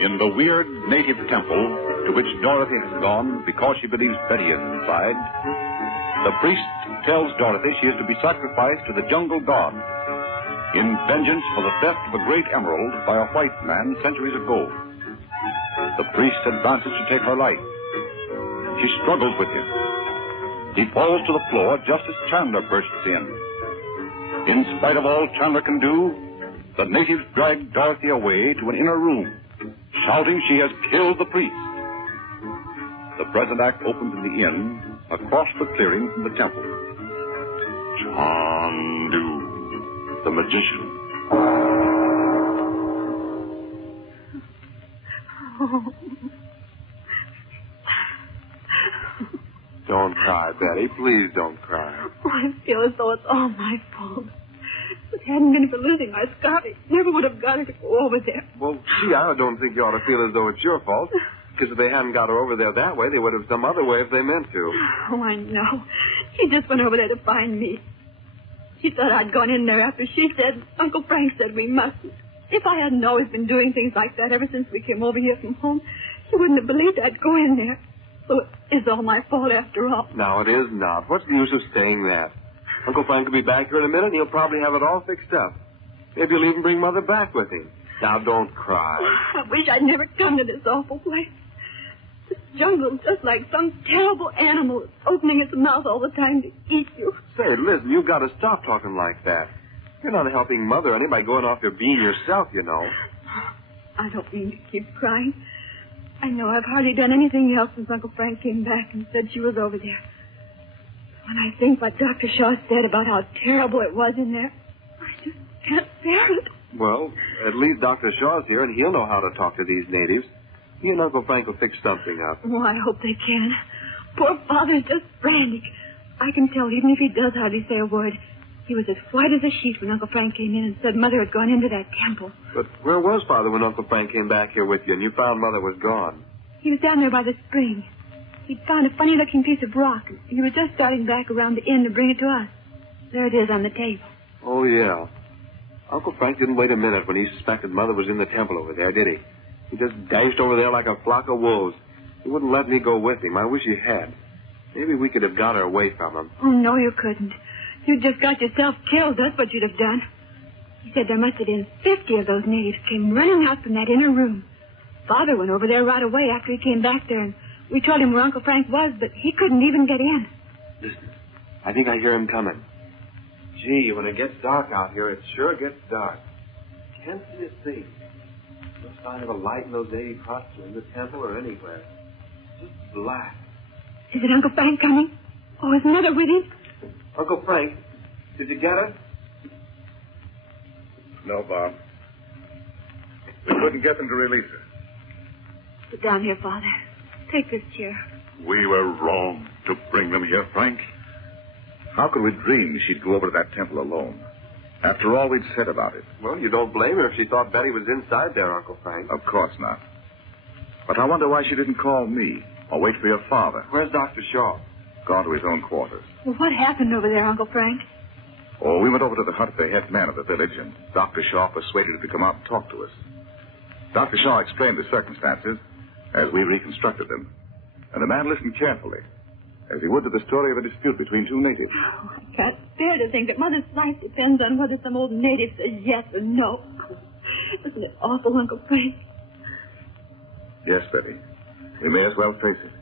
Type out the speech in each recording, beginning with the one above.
In the weird native temple to which Dorothy has gone because she believes Betty is inside, the priest tells Dorothy she is to be sacrificed to the jungle god in vengeance for the theft of a great emerald by a white man centuries ago. The priest advances to take her life. She struggles with him. He falls to the floor just as Chandler bursts in. In spite of all Chandler can do, the natives drag Dorothy away to an inner room, shouting she has killed the priest. The present act opens in the inn, across the clearing from the temple. Chandu the Magician. Don't cry, Betty. Please don't cry. Oh, I feel as though it's all my fault. If it hadn't been for losing my scarf, I never would have got her to go over there. Well, gee, I don't think you ought to feel as though it's your fault. Because if they hadn't got her over there that way, they would have some other way if they meant to. Oh, I know. She just went over there to find me. She thought I'd gone in there after she said, Uncle Frank said we mustn't. If I hadn't always been doing things like that ever since we came over here from home, she wouldn't have believed I'd go in there. So it is all my fault after all. No, it is not. What's the use of saying that? Uncle Frank will be back here in a minute, and he'll probably have it all fixed up. Maybe he'll even bring Mother back with him. Now, don't cry. I wish I'd never come to this awful place. This jungle's just like some terrible animal that's opening its mouth all the time to eat you. Say, listen, you've got to stop talking like that. You're not helping Mother any by going off your bean yourself, you know. I don't mean to keep crying. I know I've hardly done anything else since Uncle Frank came back and said she was over there. When I think what Dr. Shaw said about how terrible it was in there, I just can't bear it. Well, at least Dr. Shaw's here, and he'll know how to talk to these natives. He and Uncle Frank will fix something up. Oh, I hope they can. Poor Father's just frantic. I can tell even if he does hardly say a word. He was as white as a sheet when Uncle Frank came in and said Mother had gone into that temple. But where was Father when Uncle Frank came back here with you and you found Mother was gone? He was down there by the spring. He'd found a funny-looking piece of rock. He was just starting back around the inn to bring it to us. There it is on the table. Oh, yeah. Uncle Frank didn't wait a minute when he suspected Mother was in the temple over there, did he? He just dashed over there like a flock of wolves. He wouldn't let me go with him. I wish he had. Maybe we could have got her away from him. Oh, no, you couldn't. You just got yourself killed. That's what you'd have done. He said there must have been 50 of those natives came running out from that inner room. Father went over there right away after he came back there, and we told him where Uncle Frank was, but he couldn't even get in. Listen, I think I hear him coming. Gee, when it gets dark out here, it sure gets dark. Can't see a thing. No sign of a light in those native huts or in the temple or anywhere. Just black. Is it Uncle Frank coming? Oh, is Mother with him? Uncle Frank, did you get her? No, Bob. We couldn't get them to release her. Sit down here, Father. Take this chair. We were wrong to bring them here, Frank. How could we dream she'd go over to that temple alone? After all we'd said about it. Well, you don't blame her if she thought Betty was inside there, Uncle Frank. Of course not. But I wonder why she didn't call me or wait for your father. Where's Dr. Shaw? Gone to his own quarters. Well, what happened over there, Uncle Frank? Oh, we went over to the hut of the head man of the village, and Dr. Shaw persuaded him to come out and talk to us. Dr. Shaw explained the circumstances as we reconstructed them, and the man listened carefully, as he would to the story of a dispute between two natives. Oh, I can't bear to think that Mother's life depends on whether some old native says yes or no. Isn't it awful, Uncle Frank? Yes, Betty. We may as well face it.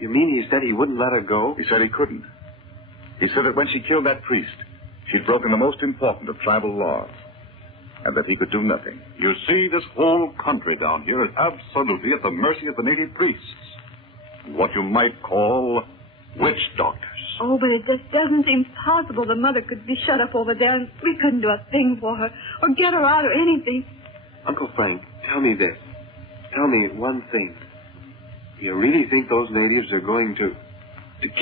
You mean he said he wouldn't let her go? He said he couldn't. He said that when she killed that priest, she'd broken the most important of tribal laws, and that he could do nothing. You see, this whole country down here is absolutely at the mercy of the native priests. What you might call witch doctors. Oh, but it just doesn't seem possible the Mother could be shut up over there and we couldn't do a thing for her or get her out or anything. Uncle Frank, tell me this. Tell me one thing. You really think those natives are going to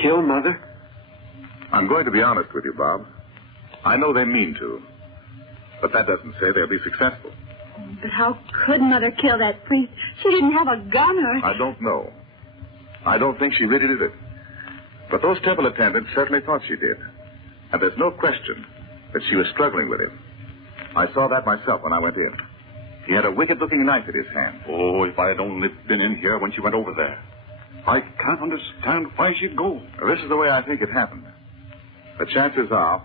kill Mother? I'm going to be honest with you, Bob. I know they mean to. But that doesn't say they'll be successful. But how could Mother kill that priest? She didn't have a gun or... I don't know. I don't think she really did it. But those temple attendants certainly thought she did. And there's no question that she was struggling with him. I saw that myself when I went in. He had a wicked-looking knife in his hand. Oh, if I had only been in here when she went over there. I can't understand why she'd go. Well, this is the way I think it happened. The chances are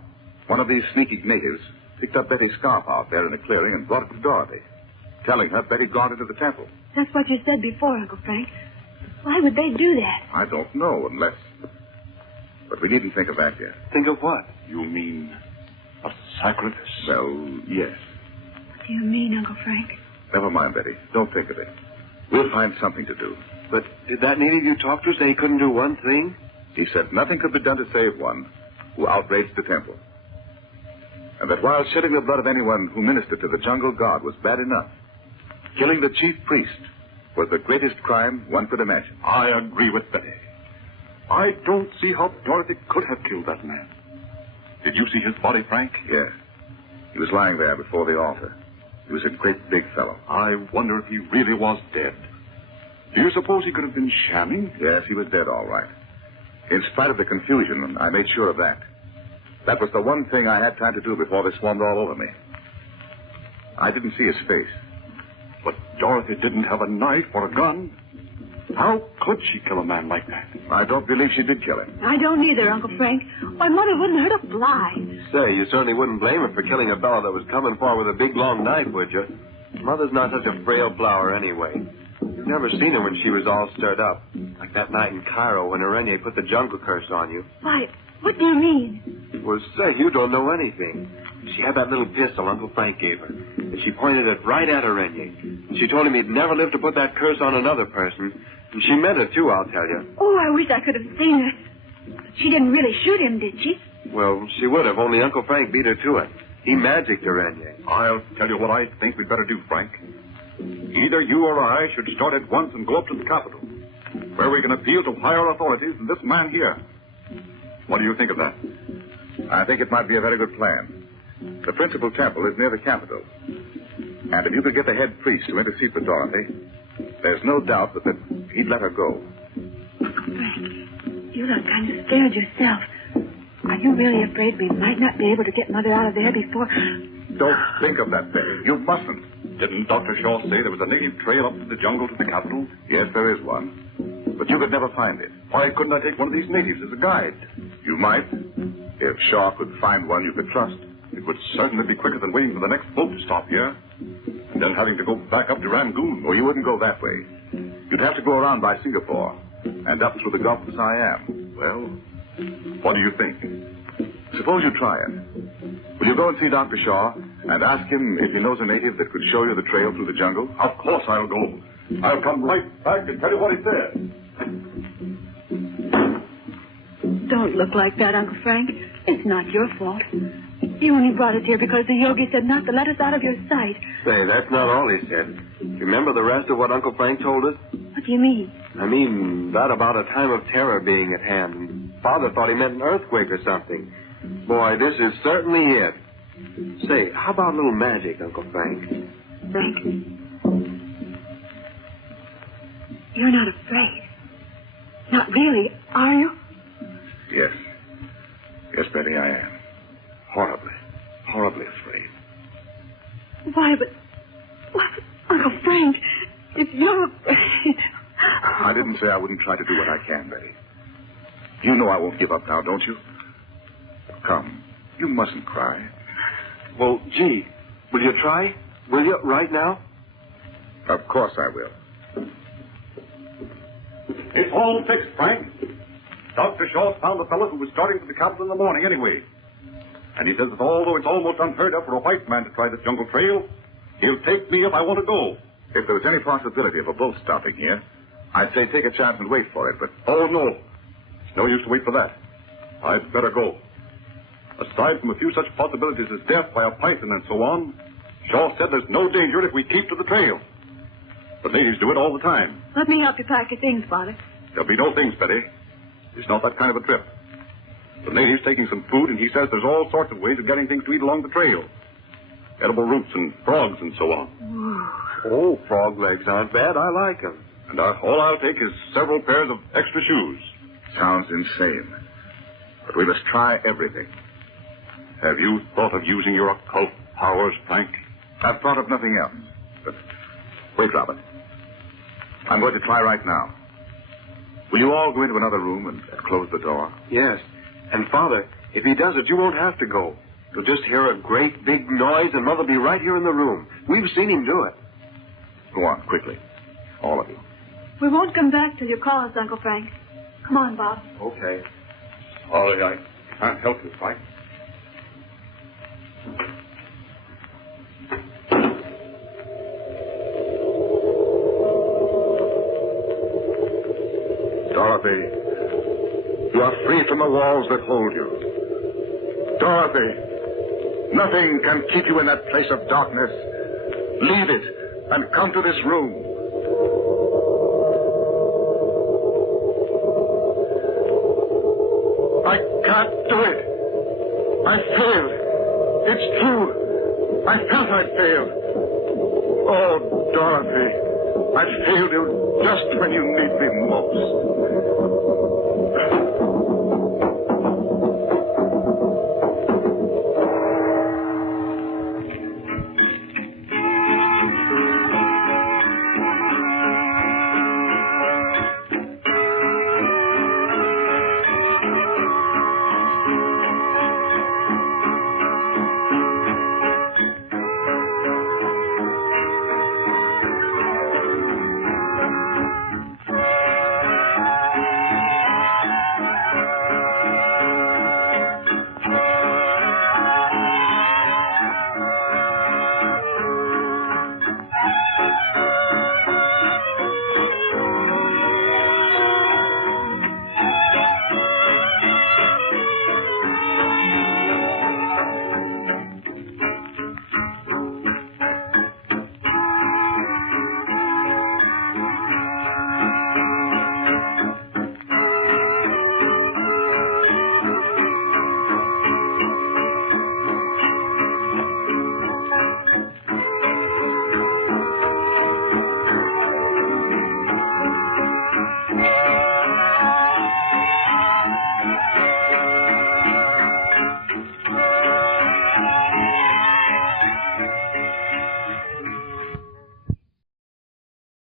one of these sneaky natives picked up Betty's scarf out there in the clearing and brought it to Dorothy, telling her Betty'd gone into the temple. That's what you said before, Uncle Frank. Why would they do that? I don't know, unless... But we needn't think of that yet. Think of what? You mean a sacrifice? Well, yes. What do you mean, Uncle Frank? Never mind, Betty. Don't think of it. We'll find something to do. But did that native you talked to say he couldn't do one thing? He said nothing could be done to save one who outraged the temple. And that while shedding the blood of anyone who ministered to the jungle god was bad enough, killing the chief priest was the greatest crime one could imagine. I agree with Betty. I don't see how Dorothy could have killed that man. Did you see his body, Frank? Yes. He was lying there before the altar. He was a great big fellow. I wonder if he really was dead. Do you suppose he could have been shamming? Yes, he was dead, all right. In spite of the confusion, I made sure of that. That was the one thing I had time to do before they swarmed all over me. I didn't see his face. But Dorothy didn't have a knife or a gun. How could she kill a man like that? I don't believe she did kill him. I don't either, Uncle Frank. Why, Mother wouldn't hurt a fly. Say, you certainly wouldn't blame her for killing a fellow that was coming for her with a big, long knife, would you? Mother's not such a frail flower anyway. You've never seen her when she was all stirred up. Like that night in Cairo when Arenya put the jungle curse on you. Why, what do you mean? Well, say, you don't know anything. She had that little pistol Uncle Frank gave her, and she pointed it right at Arenya. She told him he'd never live to put that curse on another person, and she meant it, too, I'll tell you. Oh, I wish I could have seen her. But she didn't really shoot him, did she? Well, she would have, only Uncle Frank beat her to it. He magicked Arenya. I'll tell you what I think we'd better do, Frank. Either you or I should start at once and go up to the capital, where we can appeal to higher authorities than this man here. What do you think of that? I think it might be a very good plan. The principal temple is near the capital. And if you could get the head priest to intercede with Dorothy, there's no doubt that he'd let her go. Frank, you look kind of scared yourself. Are you really afraid we might not be able to get Mother out of there before... Don't think of that, Betty. You mustn't. Didn't Dr. Shaw say there was a native trail up to the jungle to the capital? Yes, there is one. But you could never find it. Why couldn't I take one of these natives as a guide? You might, if Shaw could find one you could trust. It would certainly be quicker than waiting for the next boat to stop here, and then having to go back up to Rangoon. Oh, you wouldn't go that way. You'd have to go around by Singapore and up through the Gulf of Siam. Well, what do you think? Suppose you try it. Will you go and see Dr. Shaw and ask him if he knows a native that could show you the trail through the jungle? Of course I'll go. I'll come right back and tell you what he said. Don't look like that, Uncle Frank. It's not your fault. You only brought us here because the yogi said not to let us out of your sight. Say, that's not all he said. Remember the rest of what Uncle Frank told us? What do you mean? I mean, that about a time of terror being at hand. And Father thought he meant an earthquake or something. Boy, this is certainly it. Say, how about a little magic, Uncle Frank? Frank, you're not afraid. Not really, are you? Yes. Yes, Betty, I am. Horribly, horribly afraid. Why, but... Uncle Frank, if you're afraid... I didn't say I wouldn't try to do what I can, Betty. You know I won't give up now, don't you? Come, you mustn't cry. Well, gee, will you try? Will you, right now? Of course I will. It's all fixed, Frank. Dr. Shaw found the fellow who was starting for the capital in the morning anyway. And he says that although it's almost unheard of for a white man to try this jungle trail, he'll take me if I want to go. If there was any possibility of a boat stopping here, I'd say take a chance and wait for it, but... Oh, no. It's no use to wait for that. I'd better go. Aside from a few such possibilities as death by a python and so on, Shaw said there's no danger if we keep to the trail. The natives do it all the time. Let me help you pack your things, Father. There'll be no things, Betty. It's not that kind of a trip. The native's taking some food, and he says there's all sorts of ways of getting things to eat along the trail. Edible roots and frogs and so on. Oh, frog legs aren't bad. I like them. And all I'll take is several pairs of extra shoes. Sounds insane. But we must try everything. Have you thought of using your occult powers, Frank? I've thought of nothing else. But wait, Robert. I'm going to try right now. Will you all go into another room and close the door? Yes. And, Father, if he does it, you won't have to go. You'll just hear a great big noise, and Mother'll be right here in the room. We've seen him do it. Go on, quickly. All of you. We won't come back till you call us, Uncle Frank. Come on, Bob. Okay. Sorry, I can't help you, Frank. Dorothy, you are free from the walls that hold you. Dorothy, nothing can keep you in that place of darkness. Leave it and come to this room. I can't do it. I failed. It's true. I felt I failed. Oh, Dorothy, I failed you just when you need me most.